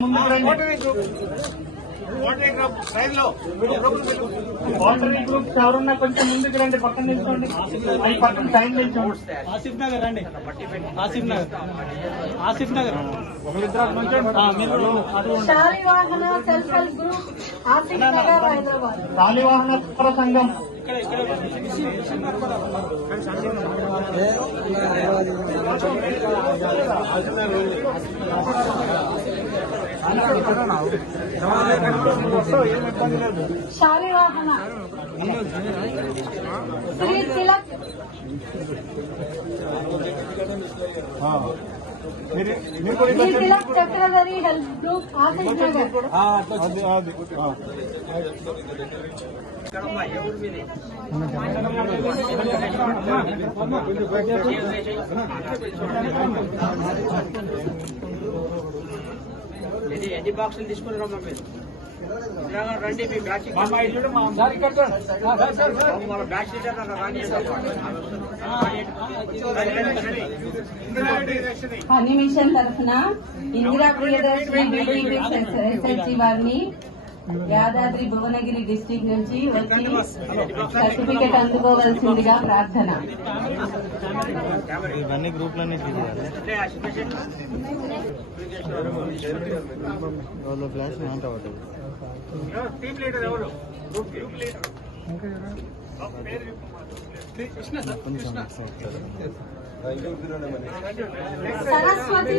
Watery groups ఎవరున్నా కొంచెం ముందుకు రండి, పక్కన నిల్చోండి. అవి పక్కన సైన్ నిల్చోండి. ఆసిఫ్ నగర్ రండి, Asif Nagar Shalivahana self help group Asif Nagar Hyderabad. Shalivahana పౌర సంఘం శాలివాహన శ్రీ తిలక్ శ్రీ తిలక్ చక్రధరి హెల్ప్ గ్రూప్ ఆసిఫ్ నగర్. ఎన్ని బాక్సులు తీసుకుని రమ్మా మీరు రండి. మీ బ్యాచ్ బ్యాచ్ హనీ మిషన్ తరఫున ఇందిరా ప్రియదర్శిని ఎస్ఎస్ఎల్సి వారిని యాదాద్రి భువనగిరి డిస్టిక్ నుంచి వచ్చి సర్టిఫికెట్ అందుకోవాల్సిందిగా ప్రార్థన. ఇవన్నీ గ్రూప్లన్నీ సరస్వతి